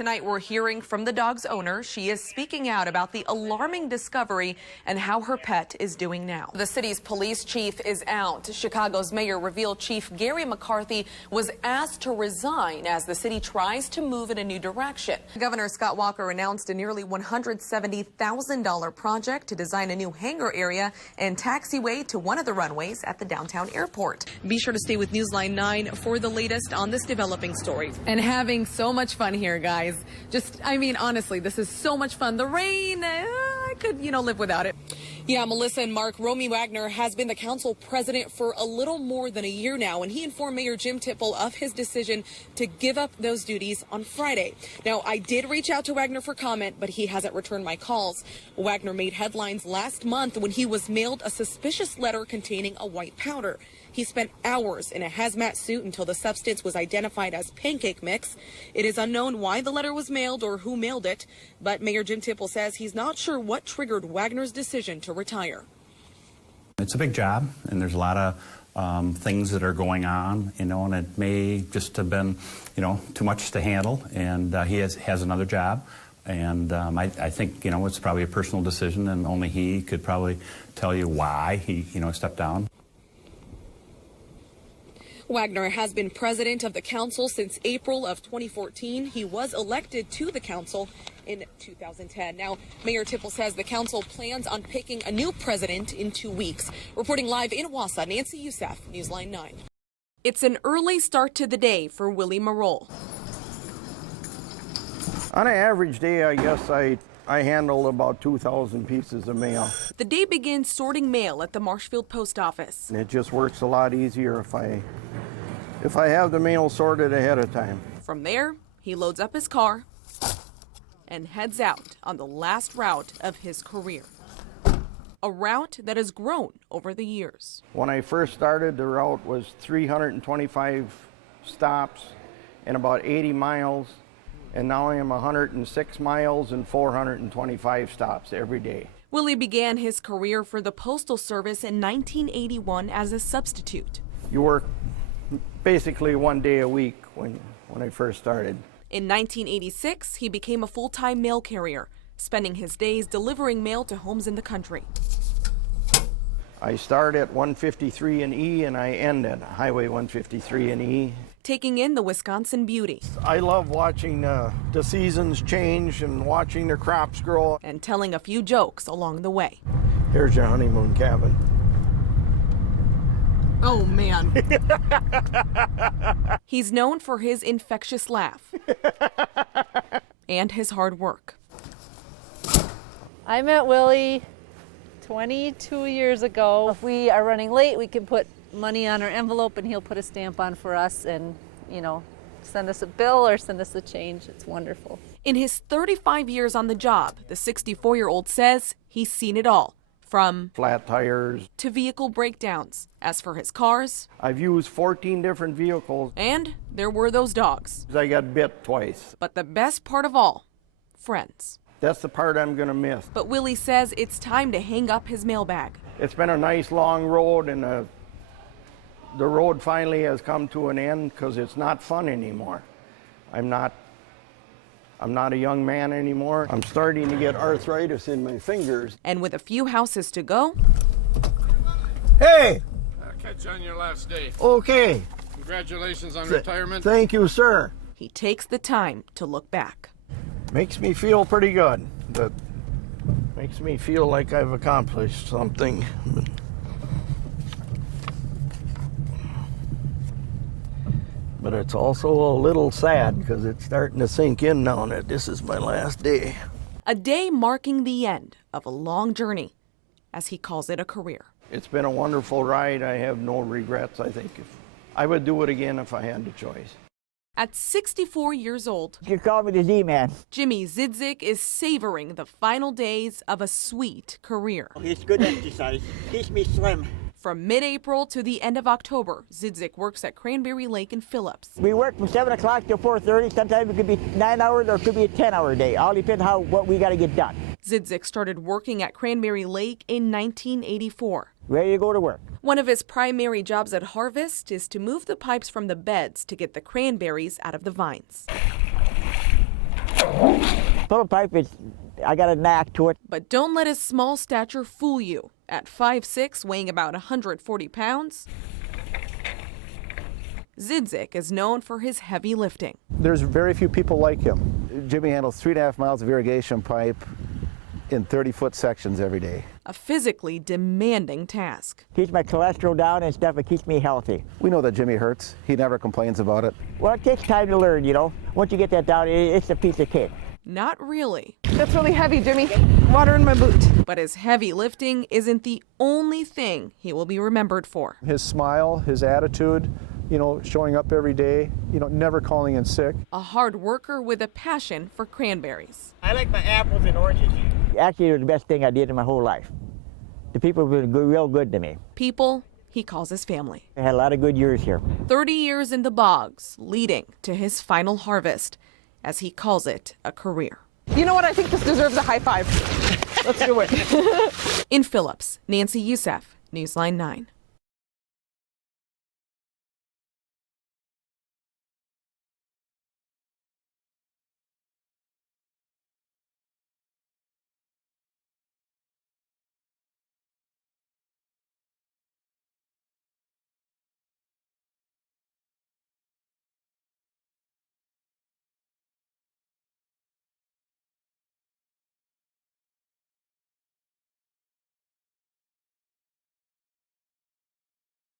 Tonight, we're hearing from the dog's owner. She is speaking out about the alarming discovery and how her pet is doing now. The city's police chief is out. Chicago's mayor revealed Chief Gary McCarthy was asked to resign as the city tries to move in a new direction. Governor Scott Walker announced a nearly $170,000 project to design a new hangar area and taxiway to one of the runways at the downtown airport. Be sure to stay with Newsline 9 for the latest on this developing story. And having so much fun here, guys. Honestly, this is so much fun. The rain, I could, live without it. Yeah, Melissa and Mark, Romy Wagner has been the council president for a little more than a year now, and he informed Mayor Jim Tipple of his decision to give up those duties on Friday. Now, I did reach out to Wagner for comment, but he hasn't returned my calls. Wagner made headlines last month when he was mailed a suspicious letter containing a white powder. He spent hours in a hazmat suit until the substance was identified as pancake mix. It is unknown why the letter was mailed or who mailed it, but Mayor Jim Tipple says he's not sure what triggered Wagner's decision to retire. It's a big job, and there's a lot of things that are going on, and it may just have been, too much to handle, and he has another job. And I think, it's probably a personal decision, and only he could probably tell you why he, stepped down. Wagner has been president of the council since April of 2014. He was elected to the council in 2010. Now, Mayor Tipple says the council plans on picking a new president in 2 weeks. Reporting live in Wausau, Nancy Yousef, Newsline 9. It's an early start to the day for Willie Marole. On an average day, I guess I handle about 2,000 pieces of mail. The day begins sorting mail at the Marshfield Post Office. It just works a lot easier if I have the mail sorted ahead of time. From there, he loads up his car and heads out on the last route of his career. A route that has grown over the years. When I first started, the route was 325 stops and about 80 miles. And now I am 106 miles and 425 stops every day. Willie began his career for the Postal Service in 1981 as a substitute. You work basically 1 day a week when I first started. In 1986, he became a full-time mail carrier, spending his days delivering mail to homes in the country. I start at 153 and E and I end at Highway 153 and E. Taking in the Wisconsin beauty. I love watching the seasons change and watching the crops grow. And telling a few jokes along the way. Here's your honeymoon cabin. Oh, man. He's known for his infectious laugh and his hard work. I met Willie 22 years ago. If we are running late, we can put money on our envelope and he'll put a stamp on for us and, send us a bill or send us a change. It's wonderful. In his 35 years on the job, the 64-year-old says he's seen it all, from flat tires to vehicle breakdowns. As for his cars, I've used 14 different vehicles. And there were those dogs. I got bit twice. But the best part of all, friends. That's the part I'm going to miss. But Willie says it's time to hang up his mailbag. It's been a nice long road, and the road finally has come to an end because it's not fun anymore. I'm not a young man anymore. I'm starting to get arthritis in my fingers. And with a few houses to go. Hey! I'll catch you on your last day. Okay. Congratulations on retirement. Thank you, sir. He takes the time to look back. Makes me feel pretty good. That makes me feel like I've accomplished something. But it's also a little sad because it's starting to sink in now that this is my last day. A day marking the end of a long journey, as he calls it, a career. It's been a wonderful ride. I have no regrets. I think I would do it again if I had the choice. At 64 years old, you call me the Z-Man. Jimmy Zidzik is savoring the final days of a sweet career. It's good exercise. Keeps me slim. From mid-April to the end of October, Zidzik works at Cranberry Lake in Phillips. We work from 7 o'clock till 4:30. Sometimes it could be 9 hours or it could be a 10-hour day. All depends what we got to get done. Zidzik started working at Cranberry Lake in 1984. Ready to go to work. One of his primary jobs at Harvest is to move the pipes from the beds to get the cranberries out of the vines. Pull a pipe, I got a knack to it. But don't let his small stature fool you. At 5'6", weighing about 140 pounds, Zidzik is known for his heavy lifting. There's very few people like him. Jimmy handles 3.5 miles of irrigation pipe in 30-foot sections every day. A physically demanding task. Keeps my cholesterol down and stuff. It keeps me healthy. We know that Jimmy hurts. He never complains about it. Well, it takes time to learn, you know. Once you get that down, it's a piece of cake. Not really. That's really heavy, Jimmy. Water in my boot. But his heavy lifting isn't the only thing he will be remembered for. His smile, his attitude, you know, showing up every day, you know, never calling in sick. A hard worker with a passion for cranberries. I like my apples and oranges. Actually, it was the best thing I did in my whole life. The people have been real good to me. People he calls his family. I had a lot of good years here. 30 years in the bogs, leading to his final harvest, as he calls it, a career. You know what? I think this deserves a high five. Let's do it. In Phillips, Nancy Yousef, Newsline 9.